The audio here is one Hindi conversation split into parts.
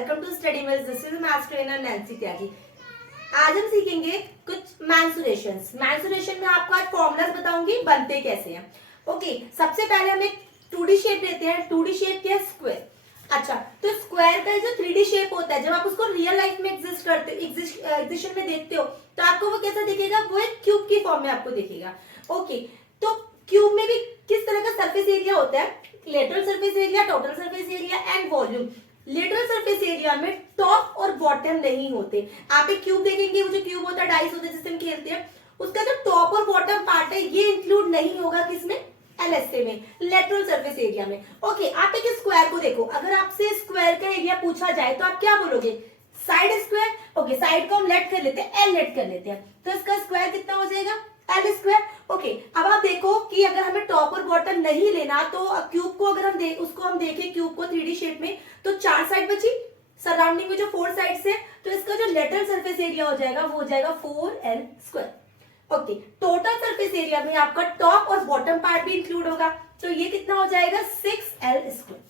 Welcome to study with this is maths trainer Nancy Tyagi. आज हम सीखेंगे कुछ मेंसुरेशंस। मेंसुरेशन में आपको आज फॉर्मूलाज बताऊंगी बनते कैसे हैं। ओके, सबसे पहले हम एक 2D शेप लेते हैं। 2D शेप क्या है? स्क्वायर। अच्छा, तो स्क्वायर का जो 3D शेप होता है, जब आप उसको रियल लाइफ में एग्जिस्टेशन में देखते हो तो आपको वो कैसा दिखेगा? वो एक क्यूब की फॉर्म में आपको दिखेगा। ओके, तो क्यूब में भी किस तरह का सरफेस एरिया होता है? Lateral surface area, total surface area and volume. Lateral surface area में टॉप और बॉटम नहीं होते। आप एक क्यूब देखेंगे, वो जो क्यूब होता है, डाइस होता है जिससे हम खेलते हैं, उसका जो टॉप और बॉटम पार्ट है ये इंक्लूड नहीं होगा किसमें? एलएसए में, लेटरल सरफेस एरिया में। ओके, आप एक स्क्वायर को देखो, अगर आपसे स्क्वायर का एरिया पूछा जाए तो आप क्या बोलोगे? Side square. ओके, साइड को हम लेट कर लेते हैं, एल लेट कर लेते हैं, तो इसका स्क्वायर कितना हो जाएगा? L square. ओके, अब आप देखो कि अगर हमें टॉप और बॉटम नहीं लेना तो क्यूब को अगर हम देखें क्यूब को 3D शेप में, तो 4 साइड बची, सराउंडिंग में जो 4 साइड्स है, तो इसका जो लेटरल सरफेस एरिया हो जाएगा वो हो जाएगा 4L square. Okay, total surface area में आपका टॉप और बॉटम पार्ट भी इंक्लूड होगा, तो ये कितना हो जाएगा? 6L square.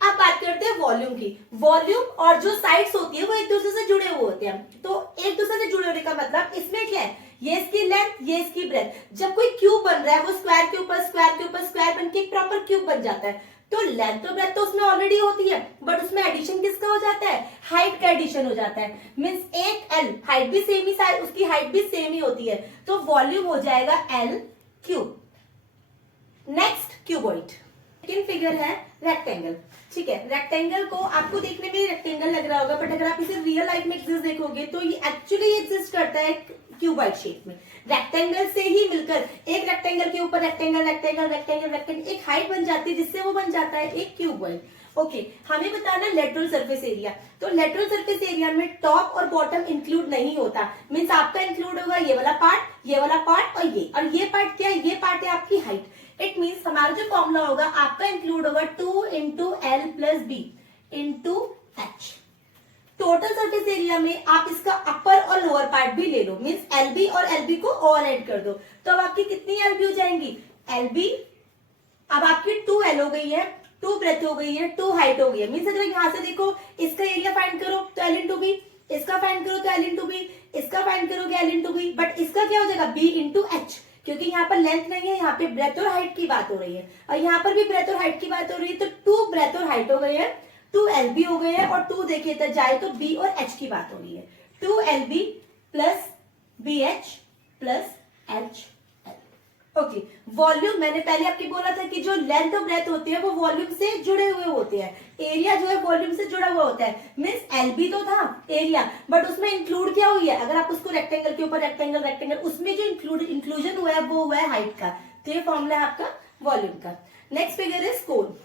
अब बात करते हैं वॉल्यूम की। वॉल्यूम और जो साइड्स होती है वो एक दूसरे से जुड़े हुए होते हैं, तो एक दूसरे से जुड़े होने का मतलब इसमें क्या है? ये इसकी लेंथ, ये इसकी ब्रेथ। जब कोई क्यूब बन रहा है वो स्क्वायर के ऊपर स्क्वायर के ऊपर स्क्वायर बन के एक प्रॉपर क्यूब बन जाता है, तो लेंथ और ब्रेथ तो उसमें ऑलरेडी होती है, बट उसमें एडिशन किसका हो जाता है? हाइट का एडिशन हो जाता है। मींस एक एल, हाइट भी सेम ही, साइड उसकी हाइट भी सेम ही होती है, तो वॉल्यूम हो जाएगा L cube. Next, cuboid. Second figure है रेक्टेंगल। ठीक है, रेक्टेंगल को आपको देखने में रेक्टेंगल लग रहा होगा, बट अगर आप इसे रियल लाइफ में एग्जिस्ट देखोगे तो ये एक्चुअली एग्जिस्ट करता है क्यूबॉइड शेप में। रेक्टेंगल से ही मिलकर एक रेक्टेंगल के ऊपर रेक्टेंगल रेक्टेंगल रेक्टेंगल रेक्टेंगल एक हाइट बन जाती है, जिससे वो बन जाता है एक क्यूबॉइड। ओके, हमें बताना लेटरल सरफेस एरिया। तो लेटरल सरफेस एरिया में टॉप और बॉटम इंक्लूड नहीं होता। मींस आपका इंक्लूड होगा ये वाला पार्ट, ये वाला पार्ट और ये पार्ट क्या है? ये पार्ट है आपकी हाइट। इट मीन्स हमारा जो फॉर्मूला होगा आपका इंक्लूड होगा 2 into L plus B into H. Total surface area में आप इसका अपर और लोअर पार्ट भी ले लो, मीन्स एलबी और एलबी को और ऐड कर दो, तो अब आपकी कितनी एलबी हो जाएंगी? एलबी। अब आपकी 2L हो गई है, 2 ब्रेथ हो गई है, 2 हाइट हो गई है। मीन्स अगर यहां से देखो, इसका एरिया फाइंड करो तो L इंटू बी, इसका फाइंड करो तो L इंटू बी, इसका फाइंड करोगे L इंटू बी, बट इसका क्या हो जाएगा? B इंटू एच, क्योंकि यहाँ पर लेंथ नहीं है, यहाँ पे ब्रेथ और हाइट की बात हो रही है, और यहाँ पर भी ब्रेथ और हाइट की बात हो रही है, तो 2 ब्रेथ और हाइट हो गई है, 2LB हो गए हैं, और 2 देखिए तो जाए तो B और H की बात हो रही है। 2LB plus BH plus HL। Okay, volume मैंने पहले आपको बोला था कि जो लेंथ और ब्रेथ होती है वो वॉल्यूम से जुड़े हुए होते हैं। एरिया जो है वॉल्यूम से जुड़ा हुआ होता है। मींस LB तो था एरिया, बट उसमें इंक्लूड क्या हुई है? अगर आप उसको रेक्टेंगल के ऊपर रेक्टेंगल रेक्टेंगल, उसमें जो इंक्लूजन हुआ है वो हुआ है हाइट का, तो ये फॉर्मूला है आपका वॉल्यूम का। Next figure is cone.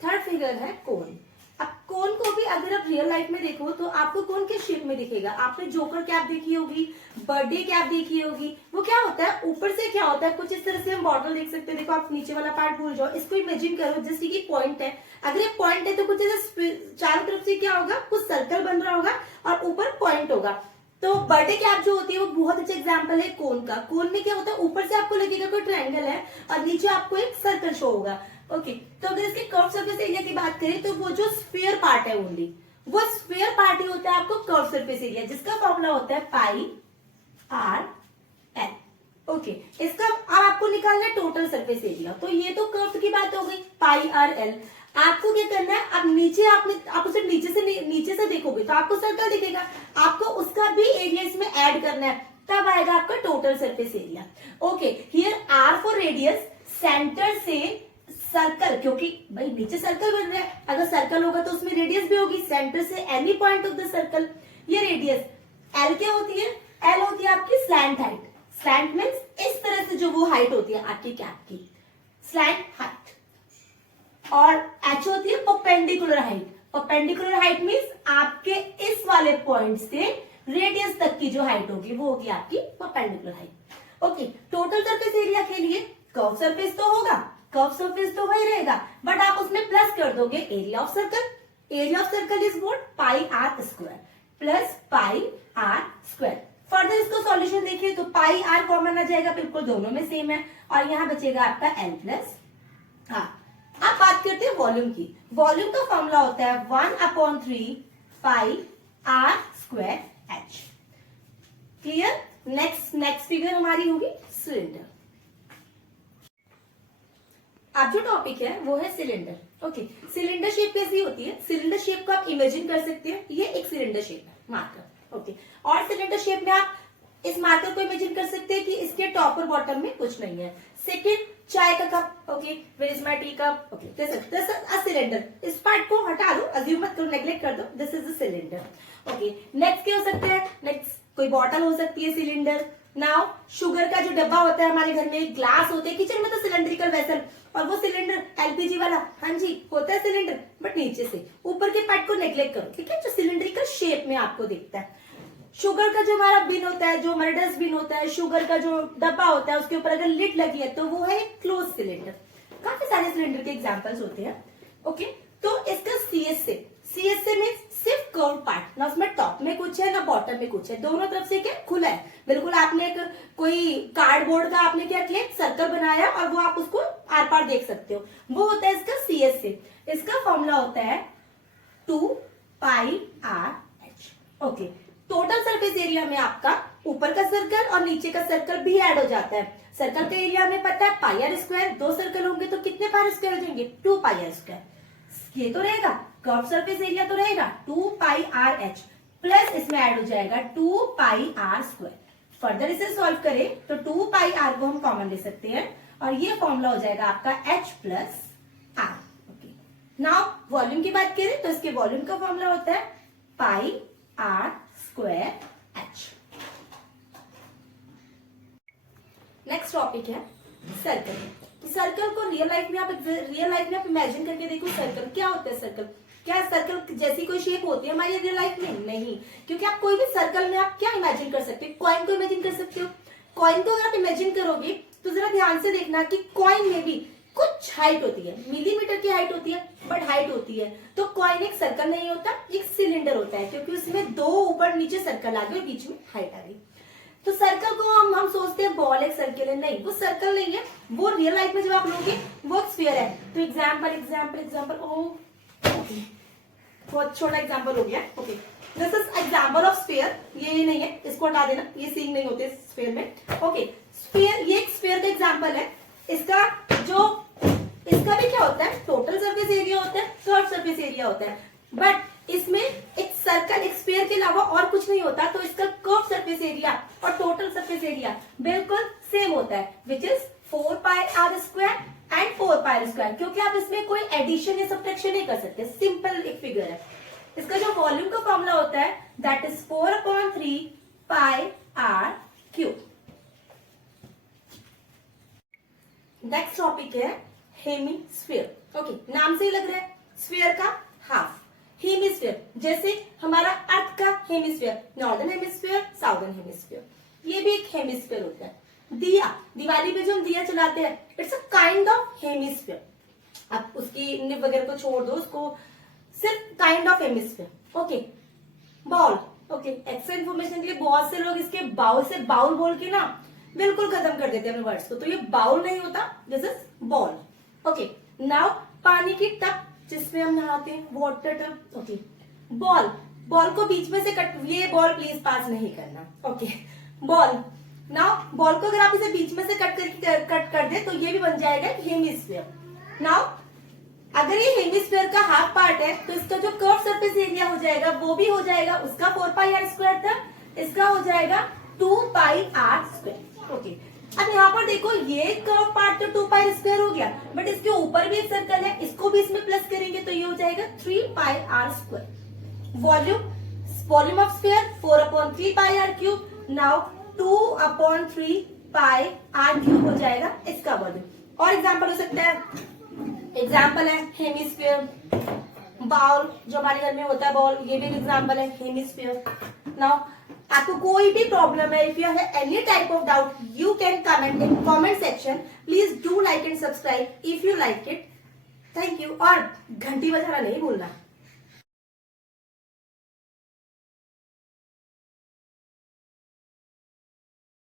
Third figure है कोन। अब कोन को भी अगर आप रियल लाइफ में देखो तो आपको कोन किस शेप में दिखेगा? आपने जोकर कैप देखी होगी, बर्थडे कैप देखी होगी। वो क्या होता है? ऊपर से क्या होता है? कुछ इस तरह से हम बॉटल देख सकते हैं। देखो, आप नीचे वाला पार्ट भूल जाओ, इसको इमेजिन करो जैसे कि पॉइंट है। अगर ये पॉइंट है तो कुछ ऐसे चारों तरफ से क्या होगा? कुछ सर्कल बन रहा होगा और ऊपर पॉइंट होगा। तो बर्थडे कैप जो होती है वो बहुत अच्छा एग्जाम्पल है कोन का। कोन में क्या होता है? ऊपर से आपको लगेगा कोई ट्रायंगल है और नीचे आपको एक सर्कल शो होगा। ओके, तो अगर इसके कर्व सरफेस एरिया की बात करें तो वो जो स्फीयर पार्ट है ओनली वो स्फीयर पार्ट ही होता है आपको कर्व सरफेस एरिया, जिसका फॉर्मूला होता है पाई आर एल। ओके, इसका अब आपको निकालना है टोटल सरफेस एरिया। तो ये तो कर्व की बात हो गई, पाई आर एल। आपको क्या करना है? अब नीचे आप उसे नीचे से देखोगे तो आपको सर्कल दिखेगा, आपको उसका भी एरिया इसमें ऐड करना है, तब आएगा आपका total surface area. Okay, here are for radius, centre से सर्कल, क्योंकि भाई नीचे सर्कल बन रहा है, अगर सर्कल होगा तो उसमें रेडियस भी होगी, सेंटर से any point of the circle, ये रेडियस। एल क्या होती है? एल होती है आपकी स्लैंट हाइट। स्लैंट मीन्स इस तरह से जो वो हाइट होती है आपकी कैप की, स्लैंट हाइट। और एच होती है perpendicular height. Perpendicular height means आपके इस वाले पॉइंट से रेडियस तक की जो हाइट होगी वो होगी आपकी perpendicular height. Okay, total surface area के लिए कर्व सरफेस तो होगा, कर्व सरफेस तो वही रहेगा, बट आप उसमें प्लस कर दोगे area of circle. Area of circle is what? Pi are square plus pi are square. Further इसको सॉल्यूशन देखिए तो पाई आर कॉमन आ जाएगा, बिल्कुल दोनों में सेम है, और यहाँ बचेगा आपका एल प्लस आर। अब बात करते हैं वॉल्यूम की। वॉल्यूम का फॉर्मूला होता है 1/3 pi are square H. Clear. Next figure हमारी होगी सिलेंडर। अब जो टॉपिक है वो है सिलेंडर। ओके, सिलेंडर शेप कैसी होती है? सिलेंडर शेप को आप इमेजिन कर सकते हैं, ये एक सिलेंडर शेप है मार्कर। ओके, और सिलेंडर शेप में आप इस मार्कर को इमेजिन कर सकते हैं कि इसके टॉप और बॉटम में कुछ नहीं है। सेकेंड, चाय का कप। Okay, where is my tea cup. Okay, this is a cylinder. इस पार्ट को हटा दो, अज्यूम मत करो, नेग्लेक्ट कर दो, this is a cylinder. Okay, next क्या हो सकता है? नेक्स्ट कोई बॉटल हो सकती है सिलेंडर। नाउ शुगर का जो डब्बा होता है हमारे घर में, ग्लास होते हैं, किचन में तो सिलेंड्रिकल वेसल, और वो सिलेंडर एलपीजी वाला, हाँ जी होता है सिलेंडर, बट नीचे से ऊपर के पार्ट को नेग्लेक्ट करो, ठीक है, जो सिलेंड्रिकल शेप में आपको दिखता है। शुगर का जो हमारा बिन होता है, जो हमारा डस्टबिन होता है, शुगर का जो डब्बा होता है, उसके ऊपर अगर लिड लगी है तो वो है एक क्लोज सिलेंडर। काफी सारे सिलेंडर के एग्जांपल्स होते हैं। ओके, तो इसका सीएसए में सिर्फ कर्व पार्ट, ना उसमें टॉप में कुछ है ना बॉटम में कुछ है, दोनों तरफ से क्या खुला है, बिल्कुल। आपने एक कोई कार्डबोर्ड का आपने क्या किया, सर्कल बनाया और वो आप उसको आर पार देख सकते हो, वो होता है इसका सीएसए। इसका फॉर्मूला होता है 2 pi R H. Okay, total surface area में आपका ऊपर का सर्कल और नीचे का सर्कल भी ऐड हो जाता है। सर्कल का एरिया में पता है पाई आर स्क्वायर, 2 सर्कल होंगे तो कितने पाई स्क्वायर हो जाएंगे? 2 पाई आर स्क्वायर। ये तो रहेगा, कर्व सरफेस एरिया तो रहेगा 2 पाई आर एच, प्लस इसमें ऐड हो जाएगा 2 पाई आर स्क्वायर। फर्दर इसे सॉल्व करें तो 2 पाई आर को हम कॉमन ले सकते हैं और ये फॉर्मूला हो जाएगा आपका H plus R. Okay, now volume की बात करें तो इसके वॉल्यूम का फॉर्मूला होता है pi are square H. Next topic है सर्कल। सर्कल को रियल लाइफ में आप इमेजिन करके देखो, सर्कल क्या होता है? सर्कल क्या सर्कल जैसी कोई शेप होती है हमारी रियल लाइफ में? नहीं, क्योंकि आप कोई भी सर्कल में आप क्या इमेजिन कर सकते हो? कॉइन को इमेजिन कर सकते हो। कॉइन को अगर आप इमेजिन करोगे तो जरा ध्यान से देखना कि कॉइन में भी कुछ हाइट होती है, मिलीमीटर की हाइट होती है, बट हाइट होती है। तो कॉइन एक सर्कल नहीं होता, एक सिलेंडर होता है, क्योंकि उसमें 2 ऊपर नीचे सर्कल आ गए, बीच में हाइट आ गई। तो सर्कल को हम सोचते हैं बॉल एक सर्कल है, नहीं, वो सर्कल नहीं है, वो रियल लाइफ में जब आप लोगे वो स्फीयर है। तो एग्जाम्पल बहुत छोटा एग्जाम्पल हो गया। Okay, this is example of sphere. ये नहीं है, इसको हटा देना, ये सीन नहीं होते स्फीयर में। ओके, स्फीयर, ये एक स्फीयर का एग्जाम्पल है। इसका भी क्या होता है? टोटल सरफेस एरिया होता है, कर्व सरफेस एरिया होता है, बट इसमें एक सर्कल, एक स्फीयर के अलावा और कुछ नहीं होता। तो इसका कर्व सरफेस एरिया और टोटल सरफेस एरिया बिल्कुल सेम होता है, which is 4 pi are square and 4 pi are square, क्योंकि आप इसमें कोई एडिशन या सब्ट्रैक्शन नहीं कर सकते, सिंपल एक फिगर है। इसका जो वॉल्यूम का फॉर्मूला होता है that is 4/3 pi are cube. Next topic है हेमीस्फीयर। ओके, नाम से ही लग रहा है, स्फीयर का हाफ। हेमीस्फीयर जैसे हमारा अर्थ का hemisphere, northern hemisphere, southern hemisphere, ये भी एक हेमीस्फीयर होता है। दिया, दिवाली पे जो हम दिया चलाते हैं, it's a kind of hemisphere. आप उसकी निब वगैरह को छोड़ दो, उसको सिर्फ kind of hemisphere. Okay, bowl. Okay, extra information के लिए बहुत से लोग इसके बाउल से बाउल बोल के ना बिल्कुल खत्म कर देते हैं अपने वर्ड्स को, तो ये बाउल नहीं होता, this is ball. Okay, now पानी की टब जिसमें हम नहाते हैं, वाटर टब। ओके, बॉल को बीच में से कट, ये बॉल प्लीज पास नहीं करना। Okay, ball. नाउ बॉल को अगर आप इसे बीच में से कट कर दे तो ये भी बन जाएगा हेमीस्फीयर। नाउ अगर ये हेमीस्फीयर का हाफ पार्ट है तो इसका जो कर्व सरफेस एरिया हो जाएगा वो भी हो जाएगा, उसका 4 पाई आर स्क्वायर था, इसका हो जाएगा 2 पाई आर स्क्वायर। ओके, अब यहाँ पर देखो, ये कर्व पार्ट तो 2 पाई स्क्वायर हो गया, बट इसके ऊपर भी एक सर्कल है, इसको भी इसमें प्लस करेंगे तो ये हो जाएगा 3 pi are square. Volume of sphere 4/3 pi are cube. Now 2/3 pi are cube हो जाएगा इसका वॉल्यूम। और एग्जाम्पल हो सकता है, एग्जाम्पल है हेमीस्फीयर, बाउल जो हमारे घर में होता है बॉल, ये भी एग्जाम्पल है हेमीस्फीयर। नाउ आपको कोई भी प्रॉब्लम है, if you have any type of doubt, you can comment in comment section. Please do like and subscribe if you like it. Thank you, और घंटी बजाना नहीं भूलना।